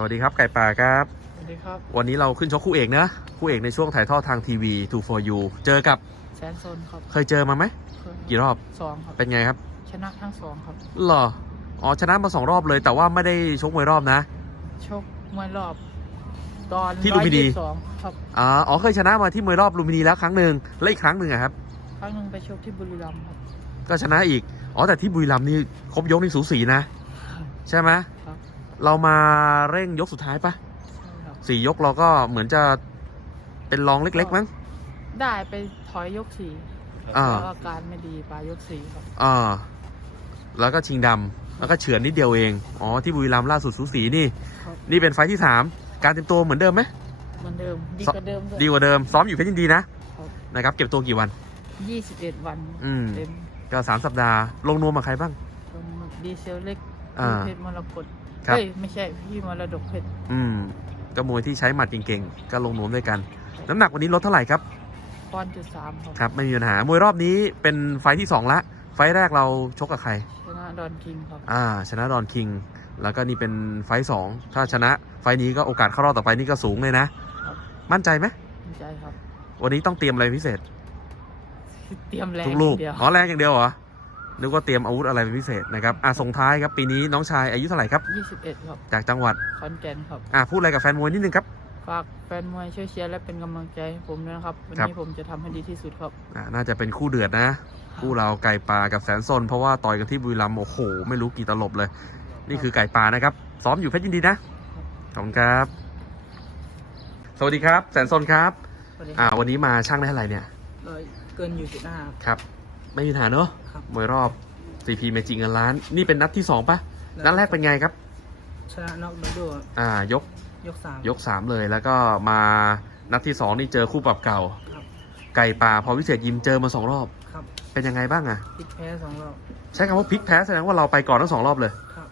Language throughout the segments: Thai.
สวัสดีครับไก่ป่าครับสวัสดีครับ วันนี้เราขึ้นชกคู่เอกนะคู่เอกในช่วงถ่ายทอดทางทีวี 2 for you เจอกับแสนโซนครับ เคยเจอมาไหมเคยกี่รอบสองครับ เป็นไงครับ ชนะทั้งสองครับหรออ๋อชนะมาสองรอบเลย แต่ว่าไม่ได้ชกมวยรอบนะ ชกมวยรอบ ตอนที่ลุมพินีสองครับอ๋ออ๋อเคยชนะมาที่มวยรอบลูมพินีแล้วครั้งหนึ่งและอีกครั้งหนึ่งอะครับครั้งหนึ่งไปชกที่บุรีรัมย์ครับก็ชนะอีก อ๋อแต่ที่บุรีรัมย์นี่ครบยกนี่สูสีนะ ใช่ไหมครับ เรามาเร่งยกสุดท้ายปะใช่ครับสี่ยกเราก็เหมือนจะเป็นรองเล็ก ๆ มั้ง ได้ไปถอยยกสี่อ่าแล้วอาการไม่ดีปลายยกสี่ครับอ่าแล้วก็ชิงดำแล้วก็เฉือนนิดเดียวเอง อ๋อ ที่บุรีรัมย์ล่าสุดสูสีนี่ครับนี่เป็นไฟท์ที่สาม การเตรียมตัวเหมือนเดิมไหมเหมือนเดิม ดีกว่าเดิมด้วยดีกว่าเดิม ซ้อมอยู่เพชรยินดีนะ นะครับ เก็บตัวกี่วันยี่สิบเอ็ดวัน อืมเต็มก็สามสัปดาห์ ลงนวมกับใครบ้างตรงดีเซลเล็กอ่าพี่เพชรมรกต ครับเฮ้ยไม่ใช่พี่มรดกเพชรอืม ก็มวยที่ใช้หมัดเก่งๆ ก็ลงนวมด้วยกัน น้ำหนักวันนี้ลดเท่าไหร่ครับ ปอนด์จุดสามครับครับ ไม่มีปัญหามวยรอบนี้เป็นไฟท์ที่สองละ ไฟท์แรกเราชกกับใคร ชนะดอนคิงครับ อ่า ชนะดอนคิง แล้วก็นี่เป็นไฟท์สองถ้าชนะไฟท์นี้ก็โอกาสเข้ารอบต่อไปนี่ก็สูงเลยนะ ครับ มั่นใจไหมดีใจครับ วันนี้ต้องเตรียมอะไรพิเศษ เตรียมแรงทุกลูกเดียวอ๋อแรงอย่างเดียวเหรอ นึกว่าเตรียมอาวุธอะไรเป็นพิเศษนะครับอะส่งท้ายครับปีนี้น้องชายอายุเท่าไหร่ครับยี่สิบเอ็ดครับจากจังหวัดขอนแก่นครับอะพูดอะไรกับแฟนมวยนิดนึงครับฝากแฟนมวยช่วยเชียร์และเป็นกำลังใจให้ผมด้วยนะครับ วันครับนี้ผมจะทำให้ดีที่สุดครับอะน่าจะเป็นคู่เดือดนะ คู่เราไก่ปลากับแสนซนเพราะว่าต่อยกันที่บุรีรัมย์โอ้โห ไม่รู้กี่ตลบเลย นี่คือไก่ปลานะครับซ้อมอยู่เพชรยินดีนะขอบคุณครับ สวัสดีครับ แสนซนครับสวัสดีคอ่ารับวันนี้มาช่างได้เท่าไหร่เนี่ยร้อยเกินอยู่จุดห้าครับ ไม่มีปัญหาเนอะครับ มวยรอบ CP เมจิเงินล้าน นี่เป็นนัดที่สองปะนัดแรกเป็นไงครับ ชนะน็อกโดโดอ่ายกยกสาม ยกสามเลยแล้วก็มานัดที่สองนี่เจอคู่ปรับเก่า ครับ ไก่ป่าพอวิเศษยิมเจอมาสองรอบ ครับเป็นยังไงบ้างอะพลิกแพ้สองรอบใช้คำว่าพลิกแพ้แสดงว่าเราไปก่อนทั้งสองรอบเลย ครับ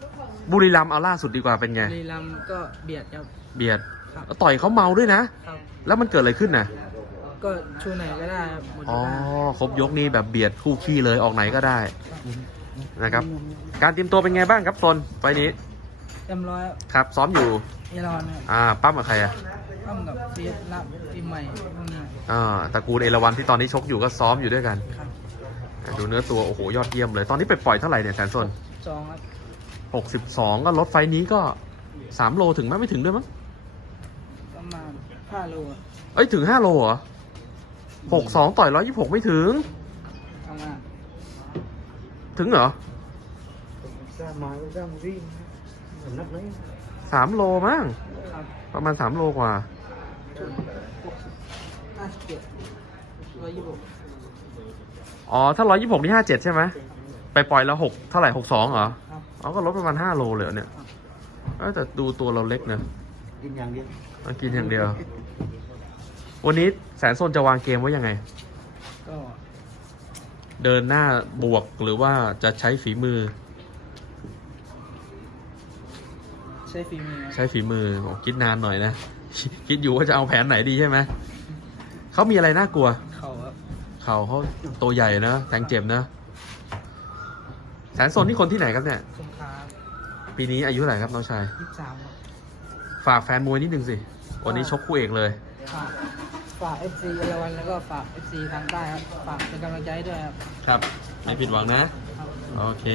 บุรีรัมย์เอาล่าสุดดีกว่าเป็นไงบุรีรัมย์ก็เบียดครับเบียดครับ แล้วต่อยเขาเมาด้วยนะ ครับ แล้วมันเกิดอะไรขึ้นน่ะ ก็ชูไหนก็ได้ครับหมดยอ๋อกห้าครบยกนี้แบบเบียดคู่ขี้เลยออกไหนก็ได้ครับนะครับ การเตรียมตัวเป็นไงบ้างครับตนไฟล์นี้เต็มร้อยครับ ซ้อมอยู่เอรอนครับอ่าปั้มกับใครอะต้องกับเฟียสรับปีใหม่พวกนี้อ่าตระกูลเอราวันที่ตอนนี้ชกอยู่ก็ซ้อมอยู่ด้วยกันครับอะดูเนื้อตัวโอ้โหยอดเยี่ยมเลย ตอนนี้ไปปล่อยเท่าไหร่เนี่ยแสนสนสองครับหกสิบสองก็ลดไฟล์นี้ก็สามโลถึงไหมไม่ถึงด้วยมั้งประมาณห้าโลอะเอ้ยถึงห้าโลเหรอ หกสองต่อยร้อยยี่หกไม่ถึงทำงานถึงเหรอสามมาก็สามวิ่งเหมือนนักเลยสามโลมั้งครับประมาณสามโลกว่าห้าสิบเจ็ดร้อยยี่สิบหกอ๋อ ถ้าร้อยยี่หกนี่ห้าเจ็ดใช่ไหมไปปล่อยแล้วหกเท่าไหร่หกสองเหรอครับอ๋อก็ลดประมาณห้าโลเลยเหรอเนี่ยเอ้ยแต่ดูตัวเราเล็กเนอะกินอย่างเดียวมากินอย่างเดียว วันนี้แสนโซนจะวางเกมไว้ยังไง ก็เดินหน้าบวกหรือว่าจะใช้ฝีมือ ใช้ฝีมือใช้ฝีมือโอ้คิดนานหน่อยนะ คิดอยู่ว่าจะเอาแผนไหนดีใช่ไหมเขามีอะไรน่ากลัว เข่าครับเข่าเขาตัวใหญ่นะแทงเจ็บนะแสนโซนนี่คนที่ไหนครับเนี่ย สงขลาปีนี้อายุเท่าไหร่ครับน้องชาย ยี่สิบสามครับฝากแฟนมวยนิดนึงสิ วันนี้ชกคู่เอกเลย ฝาก ฝาก FC เอราวันแล้วก็ฝาก FC ทางใต้ครับ ฝากเป็นกำลังใจให้ด้วยครับ ครับ ไม่ผิดหวังนะ ครับ โอเค